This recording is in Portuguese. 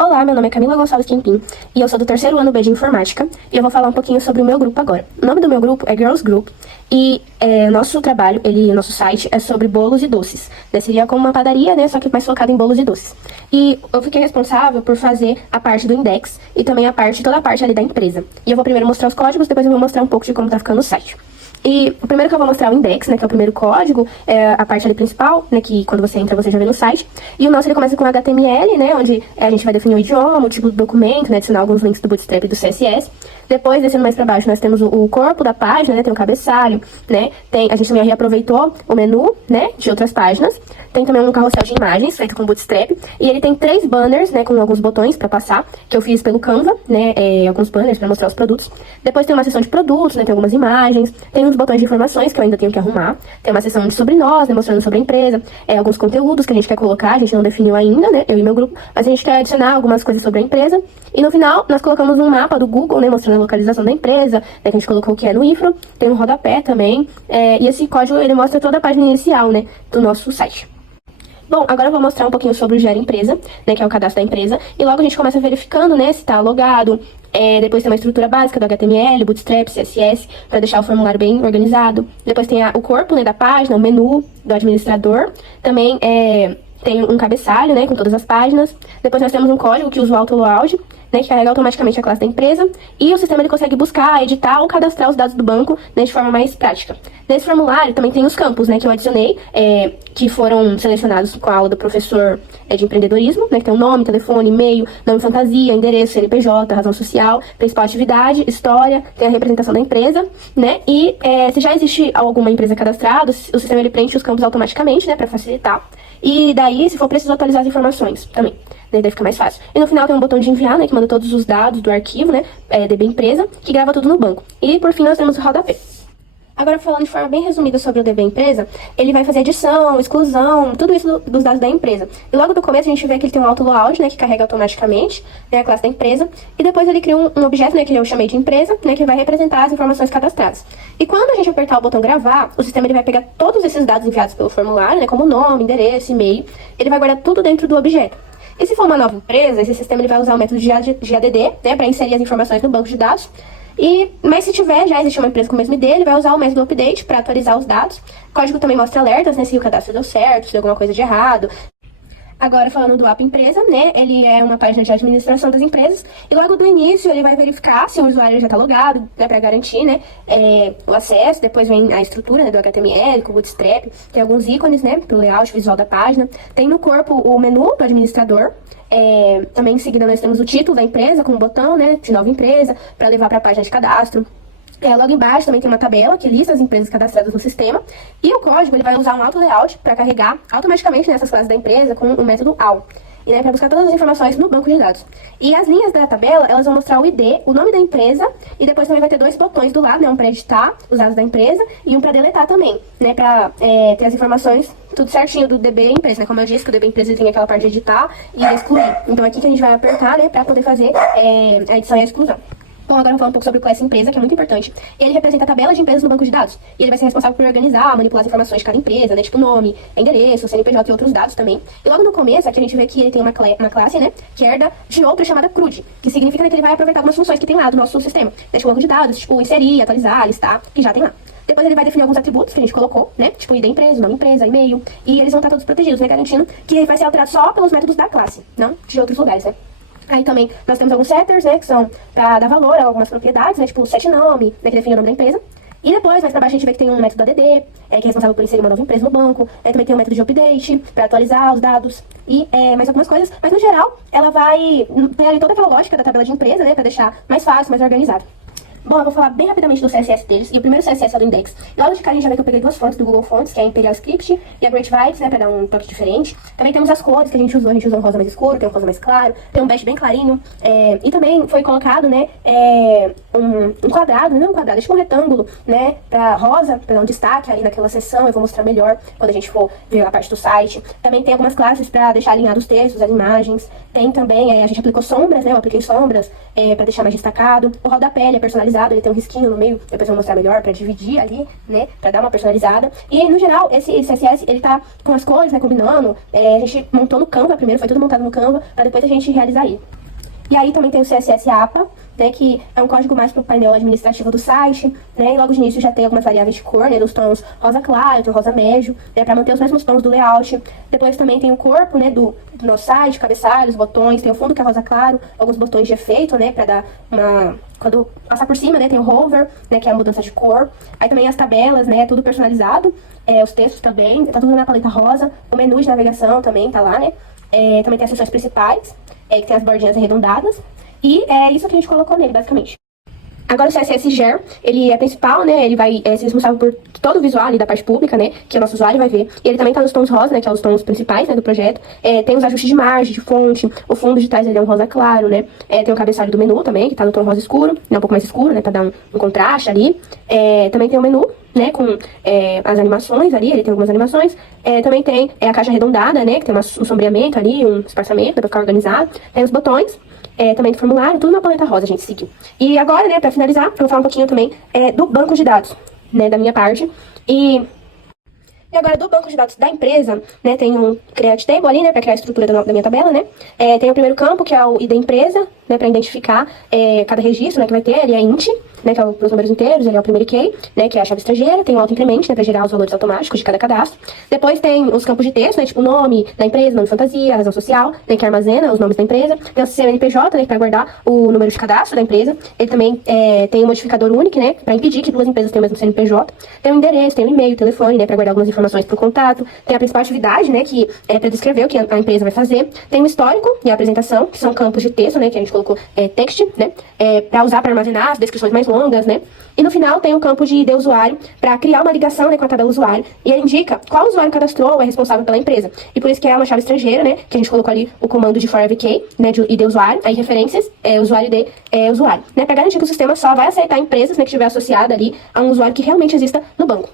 Olá, meu nome é Camila Gonçalves Quempim e eu sou do terceiro ano B de Informática e eu vou falar um pouquinho sobre o meu grupo agora. O nome do meu grupo é Girls Group e nosso trabalho, nosso site é sobre bolos e doces. Seria como uma padaria, né, só que mais focado em bolos e doces. E eu fiquei responsável por fazer a parte do index e também toda a parte ali da empresa. E eu vou primeiro mostrar os códigos, depois eu vou mostrar um pouco de como tá ficando o site. E o primeiro que eu vou mostrar é o index, né, que é o primeiro código, é a parte ali principal, né, que quando você entra você já vê no site. E o nosso ele começa com HTML, né, onde a gente vai definir o idioma, o tipo do documento, né, adicionar alguns links do Bootstrap e do CSS. Depois, descendo mais para baixo, nós temos o corpo da página, né, tem o cabeçalho, né, a gente também reaproveitou o menu, né, de outras páginas. Tem também um carrossel de imagens feito com Bootstrap. E ele tem 3 banners, né, com alguns botões para passar, que eu fiz pelo Canva, né, alguns banners para mostrar os produtos. Depois tem uma seção de produtos, né, tem algumas imagens. Tem uns botões de informações que eu ainda tenho que arrumar. Tem uma seção de sobre nós, né, mostrando sobre a empresa. Alguns conteúdos que a gente quer colocar, a gente não definiu ainda, né, eu e meu grupo. Mas a gente quer adicionar algumas coisas sobre a empresa. E no final, nós colocamos um mapa do Google, né, mostrando a localização da empresa, né, que a gente colocou o que é no info. Tem um rodapé também. E esse código, ele mostra toda a página inicial, né, do nosso site. Bom, agora eu vou mostrar um pouquinho sobre o Gera Empresa, né, que é o cadastro da empresa. E logo a gente começa verificando, né, se tá logado. Depois tem uma estrutura básica do HTML, Bootstrap, CSS, para deixar o formulário bem organizado. Depois tem o corpo, né, da página, o menu do administrador. Também tem um cabeçalho, né, com todas as páginas. Depois nós temos um código que usa o AutoLoad, né, que carrega automaticamente a classe da empresa. E o sistema ele consegue buscar, editar ou cadastrar os dados do banco, né, de forma mais prática. Nesse formulário também tem os campos, né, que eu adicionei, que foram selecionados com a aula do professor de empreendedorismo, né, que tem o nome, telefone, e-mail, nome fantasia, endereço, CNPJ, razão social, principal atividade, história, tem a representação da empresa, né, e se já existe alguma empresa cadastrada, o sistema ele preenche os campos automaticamente, né, para facilitar. E daí, se for preciso atualizar as informações também, né, daí fica mais fácil. E no final tem um botão de enviar, né, que manda todos os dados do arquivo, né, DB Empresa, que grava tudo no banco. E por fim nós temos o rodapé. Agora, falando de forma bem resumida sobre o DB Empresa, ele vai fazer adição, exclusão, tudo isso dos dados da empresa. E logo do começo a gente vê que ele tem um AutoLoad, né, que carrega automaticamente, né, a classe da empresa. E depois ele cria um objeto, né, que eu chamei de empresa, né, que vai representar as informações cadastradas. E quando a gente apertar o botão gravar, o sistema ele vai pegar todos esses dados enviados pelo formulário, né, como nome, endereço, e-mail. Ele vai guardar tudo dentro do objeto. E se for uma nova empresa, esse sistema ele vai usar o método de GADD, né, para inserir as informações no banco de dados. Mas se já existe uma empresa com o mesmo ID, ele vai usar o método update para atualizar os dados. O código também mostra alertas, né, se o cadastro deu certo, se deu alguma coisa de errado. Agora, falando do App Empresa, né, ele é uma página de administração das empresas. E logo do início, ele vai verificar se o usuário já está logado, né, para garantir, né, o acesso. Depois vem a estrutura, né, do HTML, com o Bootstrap. Tem alguns ícones, né, para o layout visual da página. Tem no corpo o menu do administrador. Também em seguida nós temos o título da empresa, com um botão, né, de nova empresa, para levar para a página de cadastro. Logo embaixo também tem uma tabela que lista as empresas cadastradas no sistema. E o código ele vai usar um auto-layout para carregar automaticamente nessas classes da empresa com o método AL. E, né, para buscar todas as informações no banco de dados. E as linhas da tabela, elas vão mostrar o ID, o nome da empresa, e depois também vai ter 2 botões do lado, né, um para editar os dados da empresa e um para deletar também, né, para ter as informações tudo certinho do DB Empresa, né, como eu disse que o DB Empresa tem aquela parte de editar e excluir. Então aqui que a gente vai apertar, né, para poder fazer a edição e a exclusão. Bom, agora eu vou falar um pouco sobre o Class Empresa, que é muito importante. Ele representa a tabela de empresas no banco de dados. E ele vai ser responsável por organizar, manipular as informações de cada empresa, né? Tipo nome, endereço, CNPJ e outros dados também. E logo no começo, aqui a gente vê que ele tem uma classe, né? Que herda de outra chamada CRUD. Que significa, né, que ele vai aproveitar algumas funções que tem lá do nosso sistema. Né, tipo banco de dados, tipo inserir, atualizar, listar, que já tem lá. Depois ele vai definir alguns atributos que a gente colocou, né? Tipo ID empresa, nome empresa, e-mail. E eles vão estar todos protegidos, né? Garantindo que vai ser alterado só pelos métodos da classe, não de outros lugares, né? Aí também nós temos alguns setters, né, que são para dar valor a algumas propriedades, né, tipo o setNome, né, que define o nome da empresa. E depois, mais pra baixo, a gente vê que tem um método ADD, que é responsável por inserir uma nova empresa no banco. Também tem um método de update, para atualizar os dados e mais algumas coisas. Mas, no geral, ela vai ter ali toda aquela lógica da tabela de empresa, né, para deixar mais fácil, mais organizado. Bom, eu vou falar bem rapidamente do CSS deles. E o primeiro CSS é do Index. E logo de cara a gente já vê que eu peguei 2 fontes do Google Fonts, que é a Imperial Script e a Great Vibes, né, pra dar um toque diferente. Também temos as cores que a gente usou um rosa mais escuro, tem um rosa mais claro, tem um bege bem clarinho. E também foi colocado, né, um quadrado, não um quadrado, é tipo um retângulo, né, pra rosa, pra dar um destaque ali naquela seção. Eu vou mostrar melhor quando a gente for ver a parte do site. Também tem algumas classes pra deixar alinhados os textos, as imagens. Tem também, a gente aplicou sombras, né, eu apliquei sombras pra deixar mais destacado. O rodapé, ele é personalizado, ele tem um risquinho no meio, depois eu vou mostrar melhor pra dividir ali, né, pra dar uma personalizada. E, no geral, esse CSS, ele tá com as cores, né, combinando. A gente montou no Canva primeiro, foi tudo montado no Canva, pra depois a gente realizar ele. E aí também tem o CSS APA, né, que é um código mais para o painel administrativo do site, né, e logo de início já tem algumas variáveis de cor, né, dos tons rosa claro, tom rosa médio, né, para manter os mesmos tons do layout. Depois também tem o corpo, né, do nosso site, cabeçalhos, botões, tem o fundo que é rosa claro, alguns botões de efeito, né, para dar uma... Quando passar por cima, né, tem o hover, né, que é a mudança de cor. Aí também as tabelas, né, tudo personalizado, os textos também, tá tudo na paleta rosa, o menu de navegação também tá lá, né, também tem as seções principais, que tem as bordinhas arredondadas. E é isso que a gente colocou nele, basicamente. Agora o CSS Ger, ele é principal, né, ele vai ser responsável por todo o visual ali da parte pública, né, que o nosso usuário vai ver. E ele também tá nos tons rosa, né, que são os tons principais, né, do projeto. Tem os ajustes de margem, de fonte, o fundo de trás ele é um rosa claro, né. Tem o cabeçalho do menu também, que tá no tom rosa escuro, né, um pouco mais escuro, né, pra dar um contraste ali. Também tem o menu, né, com as animações ali, ele tem algumas animações. Também tem a caixa arredondada, né, que tem um sombreamento ali, um espaçamento, pra ficar organizado. Tem os botões. Também do formulário, tudo na paleta rosa, a gente seguiu. E agora, né, pra finalizar, eu vou falar um pouquinho também do banco de dados, né, da minha parte. E agora, do banco de dados da empresa, né, tem um create table ali, né, pra criar a estrutura da minha tabela, né. Tem o primeiro campo, que é o ID empresa, né, pra identificar cada registro, né, que vai ter, ele é int, né, que é os números inteiros, ele é o primeiro key, né, que é a chave estrangeira, tem o auto-increment, né, pra gerar os valores automáticos de cada cadastro. Depois tem os campos de texto, né, tipo o nome da empresa, nome fantasia, razão social, né, que armazena os nomes da empresa. Tem o CNPJ, né, pra guardar o número de cadastro da empresa. Ele também tem o modificador único, né, pra impedir que duas empresas tenham o mesmo CNPJ. Tem o endereço, tem o e-mail, o telefone, né, pra guardar algumas informações pro contato. Tem a principal atividade, né, que é pra descrever o que a empresa vai fazer. Tem o histórico e a apresentação, que são campos de texto, né, que a gente colocou text, né, pra usar pra armazenar as descrições mais longas, né. E no final tem o campo de ID usuário para criar uma ligação, né, com a tabela usuário. E ele indica qual usuário cadastrou ou é responsável pela empresa. E por isso que é uma chave estrangeira, né, que a gente colocou ali o comando de for every key, né, de ID usuário, aí referências, usuário ID, usuário. Né, para garantir que o sistema só vai aceitar empresas, né, que estiver associada ali a um usuário que realmente exista no banco.